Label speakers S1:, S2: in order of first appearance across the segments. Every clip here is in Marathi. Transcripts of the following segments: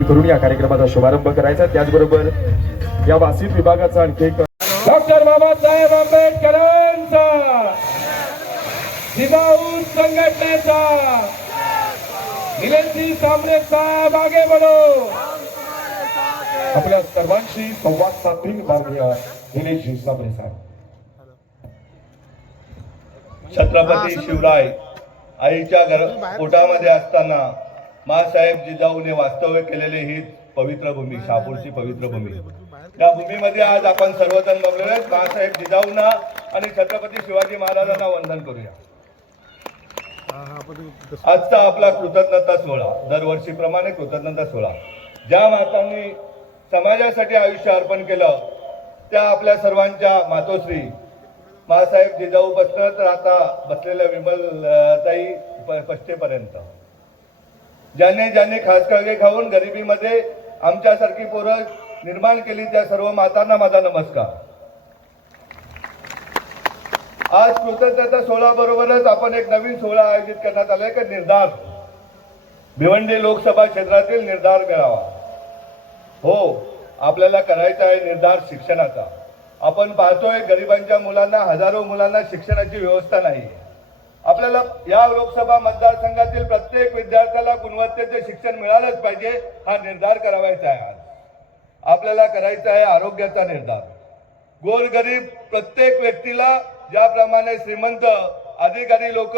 S1: करून या कार्यक्रमाचा शुभारंभ करायचा त्याचबरोबर या वासित विभागाचा आणखी एक
S2: डॉक्टर बाबासाहेब आंबेडकरांचा जिजाऊ संघटनेचा निलंजी सामरे साहेब आगे बढो.
S1: आपल्या सर्वांशी संवाद साधतील भारतीय निलेशजी सामरे साहेब.
S3: छत्रपती शिवराय आईच्या घर पोटामध्ये असताना मासाहेब जिजाऊने वास्तव्य केलेले ही पवित्र भूमी शापूरची पवित्र भूमी. या भूमीमध्ये आज आपण सर्वजण बघलेले आहेत. मासाहेब जिजाऊंना आणि छत्रपती शिवाजी महाराजांना वंदन करूया. आजचा आपला कृतज्ञता सोहळा दरवर्षीप्रमाणे कृतज्ञता सोहळा. ज्या मातांनी समाजासाठी आयुष्य अर्पण केलं त्या आपल्या सर्वांच्या मातोश्री मासाहेब जिजाऊ बसलं तर आता बसलेल्या विमल ताई पष्टेपर्यंत ज्याने ज्याने खासकळगे खाऊन गरिबीमध्ये आमच्यासारखी पोरं निर्माण केली त्या सर्व मातांना माझा नमस्कार. आज कृतज्ञता सोहळा बरोबरच आपण एक नवीन सोहळा आयोजित करण्यात आलाय का निर्धार. भिवंडी लोकसभा क्षेत्रातील निर्धार मिळावा. हो आपल्याला करायचा आहे निर्धार शिक्षणाचा. आपण पाहतोय गरिबांच्या मुलांना हजारो मुलांना शिक्षणाची व्यवस्था नाही आपल्याला या लोकसभा मतदारसंघातील प्रत्येक विद्यार्थ्याला गुणवत्तेचे शिक्षण मिळालंच पाहिजे हा निर्धार करावायचा आहे आज. आपल्याला करायचा आहे आरोग्याचा निर्धार. गोरगरीब प्रत्येक व्यक्तीला ज्याप्रमाणे श्रीमंत अधिकारी लोक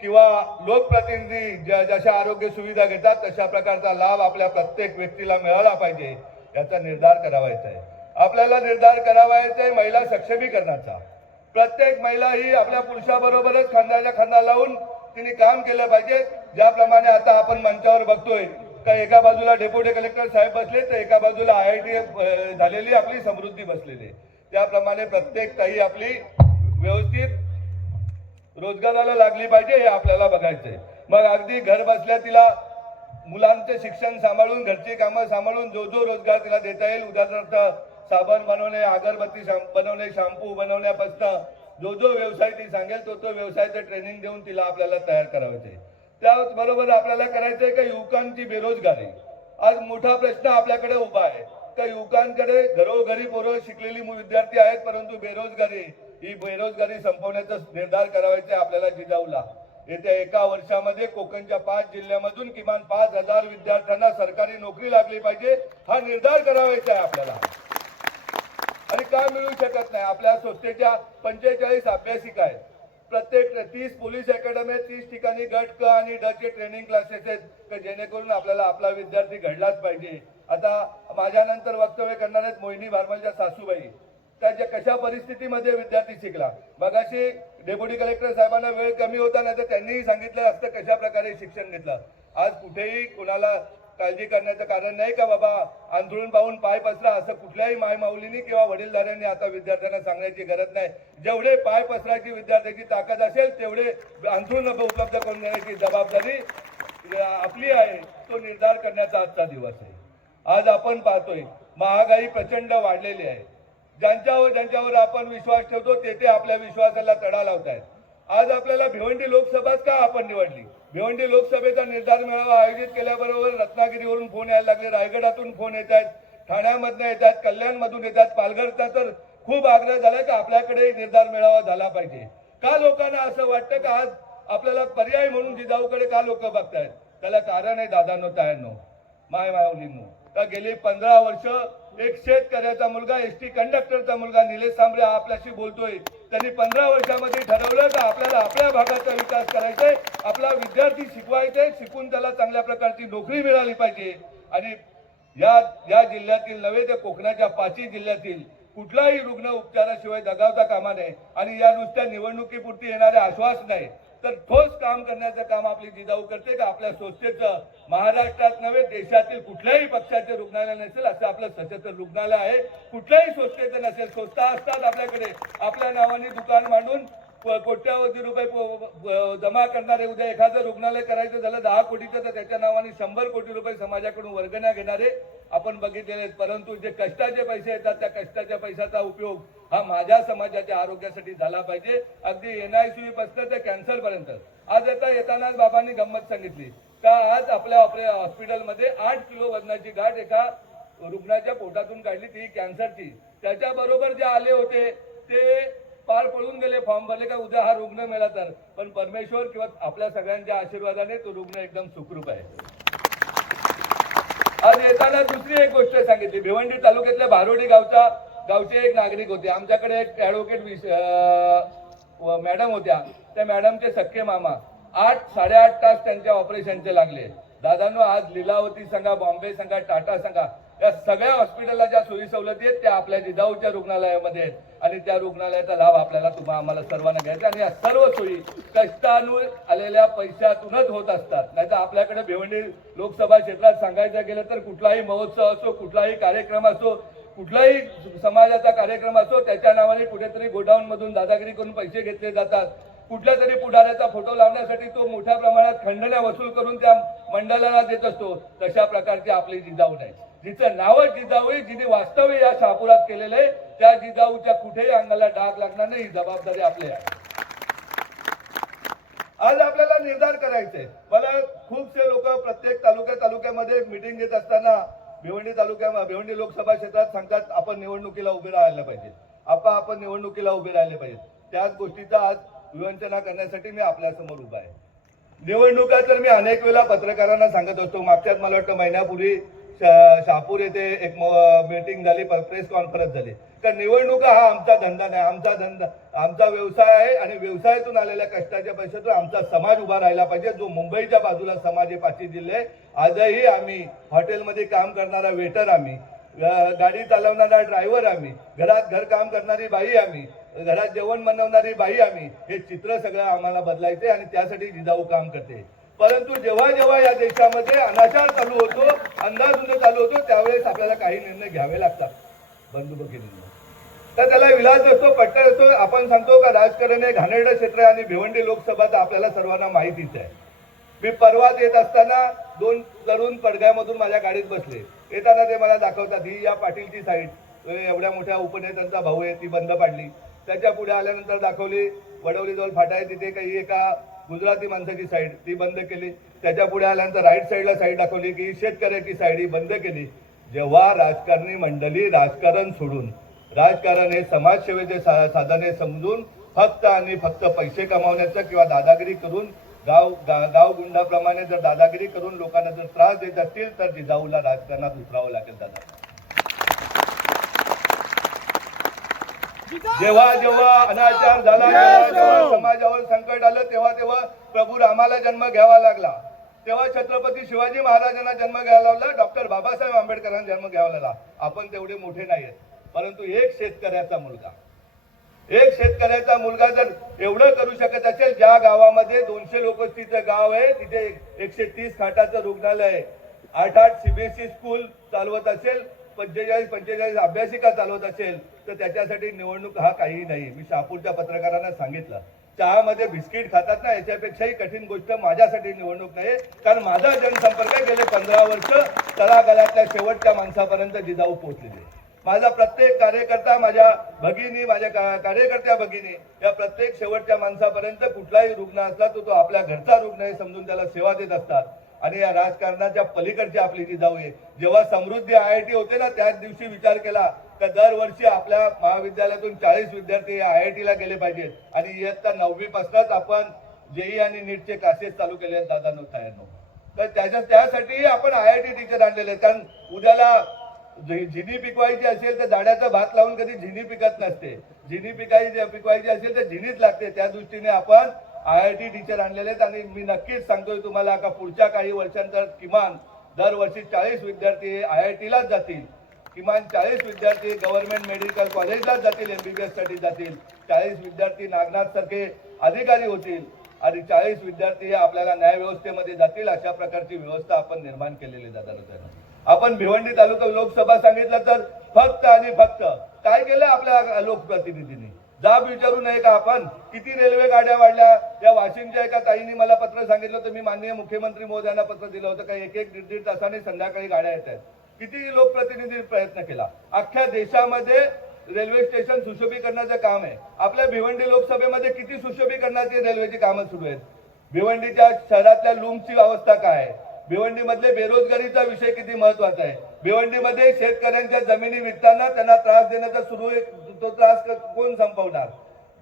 S3: किंवा लोकप्रतिनिधी ज्या जशा आरोग्य सुविधा घेतात तशा प्रकारचा लाभ आपल्या प्रत्येक व्यक्तीला मिळाला पाहिजे याचा निर्धार करावायचा आहे. आपल्याला निर्धार करावायचा आहे महिला सक्षमीकरणाचा. प्रत्येक महिला ही आपल्या पुरुषाबरोबरच खांद्याच्या खांदा लावून तिने काम केलं पाहिजे ज्याप्रमाणे आता आपण मंचावर बघतोय तर एका बाजूला डेप्युटी कलेक्टर साहेब बसले तर एका बाजूला आय आय टी झालेली आपली समृद्धी बसलेली आहे. त्याप्रमाणे प्रत्येक ताई आपली व्यवस्थित रोजगाराला लागली पाहिजे हे आपल्याला बघायचंय मग अगदी घर बसल्या तिला मुलांचे शिक्षण सांभाळून घरची कामं सांभाळून जो जो रोजगार तिला देता येईल उदाहरणार्थ साबण बनवणे अगरबत्ती बनवणे शॅम्पू बनवण्यापासून जो जो व्यवसाय ती सांगेल तो तो व्यवसायाचं ट्रेनिंग देऊन तिला आपल्याला तयार करायचे त्याचबरोबर आपल्याला करायचंय का युवकांची बेरोजगारी? आज मोठा प्रश्न आपल्याकडे उभा आहे. का युवकांकडे घरोघरी पोरं शिकलेली विद्यार्थी आहेत परंतु बेरोजगारी ही बेरोजगारी संपवण्याचा निर्धार करावायचा आहे आपल्याला जिजाऊला. येत्या एका वर्षामध्ये कोकणच्या पाच जिल्ह्यामधून किमान पाच हजार विद्यार्थ्यांना सरकारी नोकरी लागली पाहिजे हा निर्धार करावायचा आहे आपल्याला. का मिळू शकत नाही. आपल्या संस्थेच्या पंचेचाळीस अभ्यासिका आहेत. प्रत्येक तीस पोलीस अकॅडमी तीस ठिकाणी गट क आणि ड चे ट्रेनिंग क्लासेस आहेत तर जेणेकरून आपल्याला आपला विद्यार्थी घडलाच पाहिजे. आता माझ्यानंतर वक्तव्य करणार आहेत मोहिनी भारमलच्या सासूबाई. त्याच्या कशा परिस्थितीमध्ये विद्यार्थी शिकला? मगाशी डेप्युटी कलेक्टर साहेबांना वेळ कमी होता ना तर त्यांनीही सांगितलं असतं कशा प्रकारे शिक्षण घेतलं. आज कुठेही कुणाला काळजी करण्याचं कारण नाही का बाबा? आंधळून पाहून पाय पसरा असं कुठल्याही मायमाऊलीनी किंवा वडीलधाऱ्यांनी आता विद्यार्थ्यांना सांगण्याची गरज नाही. जेवढे पाय पसरायची विद्यार्थ्याची ताकद असेल तेवढे अंथरुण उपलब्ध करून देण्याची जबाबदारी आपली आहे. तो निर्धार करण्याचा आजचा दिवस आहे. आज आपण पाहतोय महागाई प्रचंड वाढलेली आहे. ज्यांच्यावर ज्यांच्यावर आपण विश्वास ठेवतो ते ते आपल्या विश्वासाला तडा लावतायत. आज आपल्याला भिवंडी लोकसभाच का आपण निवडली? भिवंडी लोकसभेचा निर्धार मेळावा आयोजित केल्याबरोबर रत्नागिरीवरून फोन यायला लागले. रायगडातून फोन येत आहेत ठाण्यामधनं येत आहेत कल्याणमधून येत आहेत. पालघरचा तर खूप आग्रह झाला की आपल्याकडे निर्धार मेळावा झाला पाहिजे. का लोकांना असं वाटतं का आज आपल्याला पर्याय म्हणून जिजाऊकडे का लोक बघतायत? त्याला कारण आहे दादांनो तायांनो. माय मायवलींनो का गेली पंधरा वर्ष एक शेतकऱ्याचा मुलगा एस टी कंडक्टरचा मुलगा निलेश सांबरे हा आपल्याशी बोलतोय. त्यांनी पंधरा वर्षामध्ये ठरवलं तर आपल्याला आपल्या भागाचा विकास करायचा आहे आपला विद्यार्थी शिकवायचा आहे शिकून त्याला चांगल्या प्रकारची नोकरी मिळाली पाहिजे. आणि या या जिल्ह्यातील नव्हे ते कोकणाच्या पाचही जिल्ह्यातील कुठलाही रुग्ण उपचाराशिवाय दगावता कामा नये. आणि या नुसत्या निवडणुकीपुरती येणारे आश्वास नाही तर ठोस काम करण्याचं काम आपली जिजाऊ करते का? आपल्या संस्थेचं महाराष्ट्रात नव्हे देशातील कुठल्याही पक्षाचे रुग्णालय नसेल असं आपलं सशस्त्र रुग्णालय आहे. कुठल्याही संस्थेचं नसेल संस्था असतात आपल्याकडे. आपल्या नावाने दुकान मांडून कोट्यावधी रुपये जमा करणारे उद्या एखादं रुग्णालय करायचं झालं दहा कोटीचं तर त्याच्या नावाने शंभर कोटी रुपये समाजाकडून वर्गण्या घेणारे आपण बघितलेले आहेत. परंतु जे कष्टाचे पैसे येतात त्या कष्टाच्या पैशाचा उपयोग हा माझ्या समाजाच्या आरोग्यासाठी झाला पाहिजे. अगदी एनआयसीयू पासून ते कॅन्सर पर्यंत. आज आता येताना बाबांनी गंमत सांगितली. का आज आपल्या आपल्या हॉस्पिटलमध्ये आठ किलो वजनाची गाठ एका रुग्णाच्या पोटातून काढली ती कॅन्सरची त्याच्याबरोबर जे आले होते ते पार पळून गेले फॉर्म भरले का उद्या हा रुग्ण मिळाला तर. पण परमेश्वर किंवा आपल्या सगळ्यांच्या आशीर्वादाने तो रुग्ण एकदम सुखरूप आहे. आज येताना दुसरी एक गोष्ट सांगितली. भिवंडी तालुक्यातल्या भारोडी गावचा गावचे एक नागरिक होते. आमच्याकडे एक ॲडव्होकेट मॅडम होत्या. त्या मॅडमचे सख्खे मामा आठ साडेआठ तास त्यांच्या ऑपरेशनचे लागले. दादांनो आज लीलावती सांगा बॉम्बे सांगा टाटा सांगा या सगळ्या हॉस्पिटलला ज्या सोयी सवलती आहेत त्या आपल्या जिजाऊच्या रुग्णालयामध्ये आहेत. आणि त्या रुग्णालयाचा लाभ आपल्याला तुम्हा आम्हाला सर्वांना घ्यायचा आणि या सर्व सोयी कष्टानु आलेल्या पैशातूनच होत असतात. नाहीतर आपल्याकडे भिवंडी लोकसभा क्षेत्रात सांगायचं गेलं तर कुठलाही महोत्सव असो कुठलाही कार्यक्रम असो कुठलाही समाजाचा कार्यक्रम असो त्याच्या नावाने कुठेतरी गोडाऊन मधून दादागिरी करून पैसे घेतले जातात. कुठल्या तरी पुढाऱ्याचा फोटो लावण्यासाठी तो मोठ्या प्रमाणात खंडण्या वसूल करून त्या मंडळाला देत असतो. तशा प्रकारची आपली जिजाऊ नाही. जिचं नाव जिजाऊ जिने वास्तव्य या शहापुरात केलेलं आहे त्या जिजाऊच्या कुठेही अंगाला डाग लागणार नाही ही जबाबदारी आपली आहे. आज आपल्याला निर्धार करायचे मला खूपसे लोक प्रत्येक तालुक्या तालुक्यामध्ये मिटिंग घेत असताना भिवंडी तालुक्या भिवंडी लोकसभा क्षेत्रात सांगतात आपण निवडणुकीला उभे राहायला पाहिजे. आपा आपण निवडणुकीला उभे राहिले पाहिजे. त्याच गोष्टीचा आज विवंचना करण्यासाठी मी आपल्यासमोर उभा आहे. निवडणुका तर मी अनेक वेळा पत्रकारांना सांगत असतो. मागच्याच मला वाटतं महिन्यापूर्वी शापूर येथे एक मीटिंग झाली प्रेस कॉन्फरन्स झाली. तर निवडणुका हा आमचा धंदा नाही आमचा धंदा आमचा व्यवसाय आहे आणि व्यवसायातून आलेल्या कष्टाच्या पैशातून आमचा समाज उभा राहिला पाहिजे जो मुंबईच्या बाजूला समाज आहे पाचही जिल्हे. आजही आम्ही हॉटेलमध्ये काम करणारा वेटर आम्ही गाडी चालवणारा ड्रायव्हर आम्ही घरात घर काम करणारी बाई आम्ही घरात जेवण बनवणारी बाई आम्ही हे चित्र सगळं आम्हाला बदलायचे आणि त्यासाठी जिजाऊ काम करते. परंतु जेव्हा जेव्हा या देशामध्ये अनाचार चालू होतो अंधाधुंद चालू होतो त्यावेळेस आपल्याला काही निर्णय घ्यावे लागतात. बंधू भगिनींनो तर त्याला विलास असतो पट्टा असतो. आपण सांगतो का राजकारण हे घाणेरडं क्षेत्र आहे आणि भिवंडी लोकसभा तर आपल्याला सर्वांना माहितीच आहे. मी परवा येत असताना दोन तरुण पडद्यामधून माझ्या गाडीत बसले. येताना ते मला दाखवतात ही या पाटीलची साईड एवढ्या मोठ्या उपनेत्यांचा भाऊ आहे ती बंद पाडली. त्याच्या पुढे आल्यानंतर दाखवली वडवलीजवळ फाटा आहे तिथे काही एका गुजराती माणसाची साईड ती बंद केली. त्याच्या पुढे आल्यानंतर राईट साईडला साईड दाखवली की शेतकऱ्याची साईड ही बंद केली. जेव्हा राजकारणी मंडळी राजकारण सोडून राजकारण हे समाजसेवेचे सा- साधन समजून फक्त आणि फक्त पैसे कमावण्याचं किंवा दादागिरी करून गाव गा- गाव गुंडाप्रमाणे जर दादागिरी करून लोकांना जर त्रास देत असतील तर जिजाऊला राजकारणात उतरावं लागेल दादा. जेव्हा जेव्हा अनाचार झाला जेव्हा समाजावर संकट आलं तेव्हा तेव्हा प्रभू रामाला जन्म घ्यावा लागला. तेव्हा छत्रपती शिवाजी महाराजांना जन्म घ्यायला लावला डॉक्टर बाबासाहेब आंबेडकरांना जन्म घ्यावा लागला. आपण तेवढे मोठे नाहीयेत परंतु एक शेतकऱ्याचा मुलगा. एक शेतकऱ्याचा मुलगा जर एवढं करू शकत असेल ज्या गावामध्ये दोनशे लोक तिचं गाव आहे तिथे एकशे तीस खाटाचं रुग्णालय आहे. आठ आठ सीबीएसई स्कूल चालवत असेल पंचेचाळीस पंचेचाळीस अभ्यासिका चालवत असेल तर त्याच्यासाठी निवडणूक हा काही नाही. मी शहापूरच्या पत्रकारांना सांगितलं. चहामध्ये बिस्किट खातात ना याच्यापेक्षाही कठीण गोष्ट माझ्यासाठी निवडणूक नाही. कारण माझा जनसंपर्क गेले पंधरा वर्ष तळागाळातल्या शेवटच्या माणसापर्यंत जिजाऊ पोहोचलेले माझा प्रत्येक कार्यकर्ता माझ्या भगिनी माझ्या कार्यकर्त्या भगिनी या प्रत्येक शेवटच्या माणसापर्यंत कुठलाही रुग्ण असला तो तो आपल्या घरचा रुग्ण आहे समजून त्याला सेवा देत असतात. आणि या राजकारणाच्या पलीकडची आपली जिजाऊ आहे जेव्हा समृद्धी आय आय टी होते ना त्याच दिवशी विचार केला तर दरवर्षी आपल्या महाविद्यालयातून चाळीस विद्यार्थी आय आय टीला गेले पाहिजेत. आणि इयत्ता नववी पासूनच आपण जेई आणि नीटचे क्लासेस चालू केले आहेत दादांनो तायांनो तर त्याच्या त्यासाठी आपण आय आय टी टीचर आणलेले आहेत. कारण उद्याला झिनी पिकवायची असेल तर झाडाचा भात लावून कधी झिनी पिकत नसते. झिनी पिकायची पिकवायची असेल तर झिनीच लागते. त्या दृष्टीने आपण आय आय टी टीचर आणलेले आहेत आणि मी नक्कीच सांगतोय तुम्हाला का पुढच्या काही वर्षांतर किमान दरवर्षी चाळीस विद्यार्थी आय आय टीलाच जातील. किमान चाळीस विद्यार्थी गव्हर्नमेंट मेडिकल कॉलेजलाच जातील एमबीबीएससाठी जातील. चाळीस विद्यार्थी नागनाथ सारखे अधिकारी होतील आणि चाळीस विद्यार्थी हे आपल्याला न्यायव्यवस्थेमध्ये जातील अशा प्रकारची व्यवस्था आपण निर्माण केलेली जातात आपण भिवंडी तालुका लोकसभा सांगितलं तर फक्त आणि फक्त काय केलं आपल्या लोकप्रतिनिधींनी? जाब विचारू नये का आपण? किती रेल्वे गाड्या वाढल्या? या वाशिमच्या एका ताईंनी मला पत्र सांगितलं होतं. मी माननीय मुख्यमंत्री महोदयांना पत्र दिलं होतं. का एक एक दीड दीड तासाने संध्याकाळी गाड्या येत आहेत. किती लोकप्रतिनिधी प्रयत्न केला? अख्ख्या देशामध्ये रेल्वे स्टेशन सुशोभीकरणाचं काम आहे. आपल्या भिवंडी लोकसभेमध्ये किती सुशोभीकरणाची रेल्वेची कामं सुरू आहेत? भिवंडीच्या शहरातल्या लूमची अवस्था काय आहे? भिवंडीमधले बेरोजगारीचा विषय किती महत्त्वाचा आहे? भिवंडीमध्ये शेतकऱ्यांच्या जमिनी विकताना त्यांना त्रास देण्याचा सुरू तो त्रास कोण संपवणार?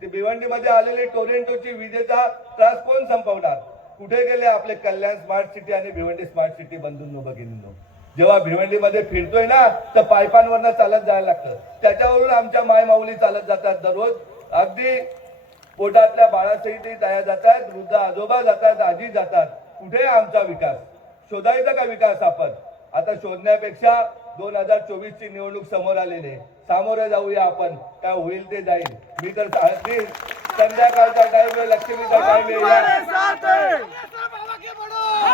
S3: ते भिवंडीमध्ये आलेले टोरेंटोची विजेचा त्रास कोण संपवणार? कुठे गेले आपले कल्याण स्मार्ट सिटी आणि भिवंडी स्मार्ट सिटी बंधूंनो भगिनींनो? जेव्हा भिवंडीमध्ये फिरतोय ना तर पायपांवरनं चालत जायला लागतं. त्याच्यावरून आमच्या मायमाऊली चालत जातात दररोज. अगदी पोटातल्या बाळासहितही तयार जातात वृद्ध आजोबा जातात आजी जातात. कुठे आहे आमचा विकास? शोधायचा का विकास आपण? आता शोधण्यापेक्षा दोन हजार चोवीस ची निवडणूक समोर आलेली आहे. सामोरं जाऊया आपण. काय होईल ते जाईल. मी तर अगदी संध्याकाळचा टाइम आहे लक्ष्मीचा टाइम आहे.
S4: साथ हैं.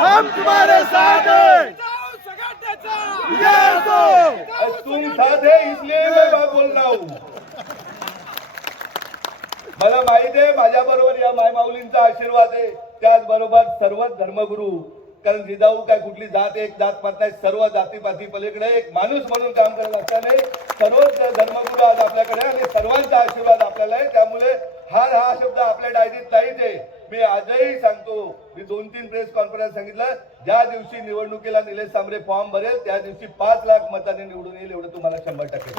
S4: हम तुम्हारे साथ हैं. Yes, हो.
S3: तुम साथ है इसलिए मैं बात बोल रहा हूँ. मला माहीत आहे माझ्या बरोबर या मायमाऊलींचा आशीर्वाद आहे. त्याचबरोबर सर्व धर्मगुरू कारण जिजाऊ काय कुठली जात एक जात पात नाही सर्व जातीपाती पलीकडे एक माणूस म्हणून काम करत असल्याने सर्वच धर्मगुरू आज आपल्याकडे आणि सर्वांचा आशीर्वाद आपल्याला आहे. त्यामुळे हा हा शब्द आपल्या डायरीत नाहीच आहे मी आजही सांगतो मी दोन तीन प्रेस कॉन्फरन्स सांगितलं. ज्या दिवशी निवडणुकीला निलेश सांबरे फॉर्म भरेल त्या दिवशी पाच लाख मतांनी निवडून येईल एवढं तुम्हाला शंभर टक्के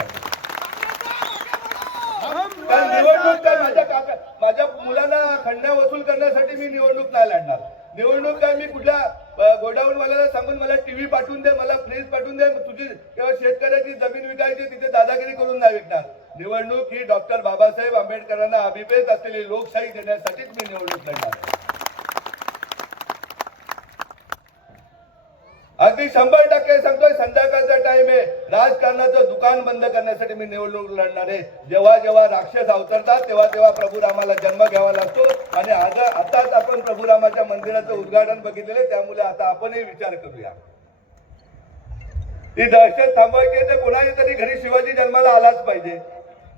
S3: निवडणूक काय माझ्या काका माझ्या मुलांना खंड्या वसूल करण्यासाठी मी निवडणूक नाही लढणार. निवडणूक काय मी कुठल्या गोडाऊन वाल्याला सांगून मला टीव्ही पाठवून दे मला फ्रीज पाठवून दे. तुझी किंवा शेतकऱ्याची जमीन विकायची तिथे दादागिरी करून नाही विकणार. निवडणूक ही डॉक्टर बाबासाहेब आंबेडकरांना अभिप्रेत असलेली लोकशाही देण्यासाठीच मी निवडणूक लढणार अगदी शंभर टक्के सांगतोय संध्याकाळचा टाइम आहे राजकारणाचं दुकान बंद करण्यासाठी मी निवडणूक लढणार आहे. जेव्हा जेव्हा राक्षस अवतरतात तेव्हा तेव्हा प्रभू रामाला जन्म घ्यावा लागतो. आणि आज आताच आपण प्रभू रामाच्या मंदिराचं उद्घाटन बघितलेलं त्यामुळे आता आपणही विचार करूया. ती दहशत थांबवायची तर कोणाच्या तरी घरी शिवाजी जन्माला आलाच पाहिजे.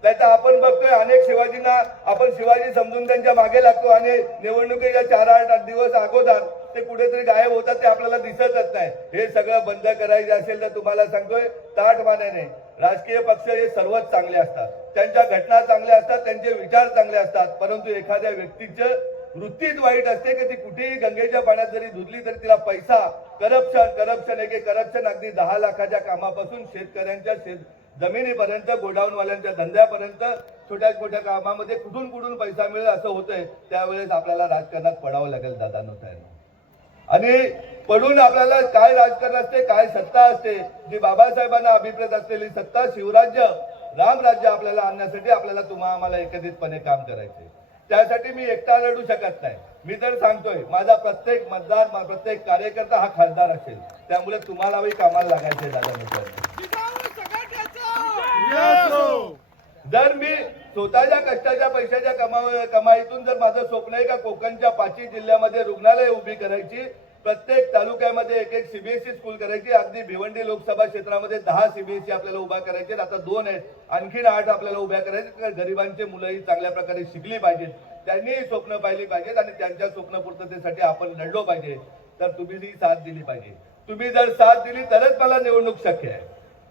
S3: त्याचा आपण बघतोय अनेक शिवाजींना आपण शिवाजी समजून त्यांच्या मागे लागतो. आणि निवडणुकीच्या चार आठ आठ दिवस अगोदर ते कुठेतरी गायब होतात ते आपल्याला दिसतच नाही. हे सगळं बंद करायचे असेल तर तुम्हाला सांगतोय ताट मानाने राजकीय पक्ष हे सर्वच चांगले असतात. त्यांच्या घटना चांगल्या असतात त्यांचे विचार चांगले असतात. परंतु एखाद्या व्यक्तीचं वृत्तीच वाईट असते की ती कुठेही गंगेच्या पाण्यात जरी धुतली तरी तिला पैसा करप्शन करप्शन एक करप्शन अगदी दहा लाखाच्या कामापासून शेतकऱ्यांच्या शेत जमिनीपर्यंत गोडाऊनवाल्यांच्या धंद्यापर्यंत छोट्या छोट्या कामामध्ये कुठून कुठून पैसा मिळेल असं होतंय त्यावेळेस आपल्याला राजकारणात पडावं लागेल दादा नव्हतं आणि पडून आपल्याला काय राजकारण असते काय सत्ता असते जी बाबासाहेबांना अभिप्रेत असलेली सत्ता शिवराज्य रामराज्य आपल्याला आणण्यासाठी आपल्याला तुम्हा आम्हाला एकत्रितपणे काम करायचे त्यासाठी मी एकटा लढू शकत नाही. मी तर सांगतोय माझा प्रत्येक मतदार प्रत्येक कार्यकर्ता हा खासदार असेल त्यामुळे तुम्हालाही कामाला लागायचे दादा मित्रांनो.
S4: Yes, हो.
S3: जर मी स्वतःच्या कष्टाच्या पैशाच्या कमा कमाईतून जर माझं स्वप्न आहे का कोकणच्या पाचही जिल्ह्यामध्ये रुग्णालय उभी करायची प्रत्येक तालुक्यामध्ये एक एक सीबीएसई स्कूल करायची अगदी भिवंडी लोकसभा क्षेत्रामध्ये दहा सीबीएसई आपल्याला उभा करायचे आता दोन आहेत आणखीन आठ आपल्याला उभ्या करायचे गरिबांचे गरिबांची मुलंही चांगल्या प्रकारे शिकली पाहिजेत. त्यांनीही स्वप्न पाहिली पाहिजेत आणि त्यांच्या स्वप्न पूर्ततेसाठी आपण लढलो पाहिजे. तर तुम्ही ही साथ दिली पाहिजे. तुम्ही जर साथ दिली तरच मला निवडणूक शक्य आहे.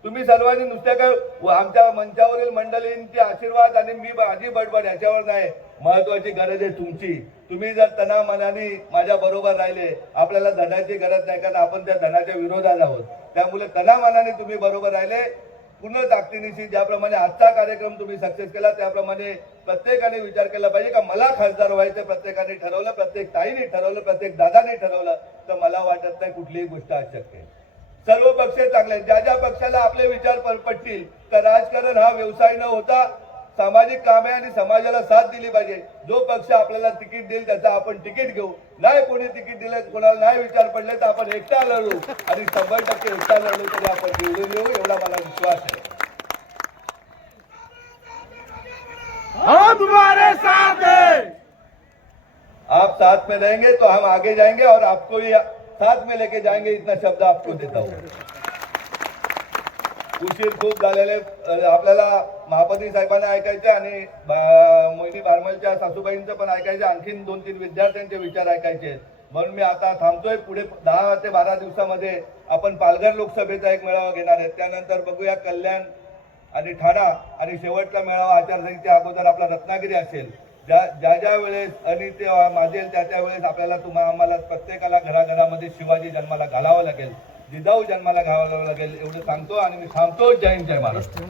S3: तुम्ही सर्वांनी नुसत्या काय आमच्या मंचावरील मंडळींचे आशीर्वाद आणि मी माझी बडबड याच्यावर नाही. महत्वाची गरज आहे तुमची. तुम्ही जर तना मनाने माझ्या बरोबर राहिले आपल्याला धनाची गरज नाही कारण आपण त्या धनाच्या विरोधात आहोत. त्यामुळे तना मनाने तुम्ही बरोबर राहिले. पूर्ण ताकदीनिशी ज्याप्रमाणे आजचा कार्यक्रम तुम्ही सक्सेस केला त्याप्रमाणे प्रत्येकाने विचार केला पाहिजे का मला खासदार व्हायचं प्रत्येकाने ठरवलं प्रत्येक ताईने ठरवलं प्रत्येक दादाने ठरवलं तर मला वाटत नाही कुठलीही गोष्ट अशक्य आहे. सर्व पक्ष चांगले. ज्या ज्या पक्षाला आपले विचार पर- पटतील तर राजकारण हा व्यवसाय न होता सामाजिक काम आहे आणि समाजाला साथ दिली पाहिजे. जो पक्ष आपल्याला तिकीट देईल त्याचा आपण तिकीट घेऊ. नाही कोणी तिकीट दिलं कोणाला नाही विचार पडले तर आपण एकटा लढू. आणि शंभर टक्के एकटा लढू तरी आपण निवडून येऊ एवढा मला विश्वास आहे.
S4: तुम्हारे साथ हैं।
S3: आप साथ में रहेंगे तो हम आगे जाएँगे और आपको भी साथ में लेके जाएंगे इतना शब्द आपको देता हूँ। उशीर खूप झालेले आपल्याला महापती साहेबांना ऐकायचे आणि मोहिनी बारमलच्या सासूबाईंचं पण ऐकायचं आणखीन दोन तीन विद्यार्थ्यांचे विचार ऐकायचे म्हणून मी आता थांबतोय. पुढे दहा ते बारा दिवसामध्ये आपण पालघर लोकसभेचा एक मेळावा घेणार आहे. त्यानंतर बघूया कल्याण आणि ठाणा आणि शेवटचा मेळावा आचारसंहितेच्या अगोदर आपला रत्नागिरी असेल. ज्या ज्या ज्या वेळेस आणि ते माजेल त्या त्या वेळेस आपल्याला तुम्हा आम्हाला प्रत्येकाला घराघरामध्ये शिवाजी जन्माला घालावं लागेल. जिजाऊ जन्माला घालावं लागेल एवढं सांगतो आणि मी थांबतो जय हिंद जय महाराष्ट्र.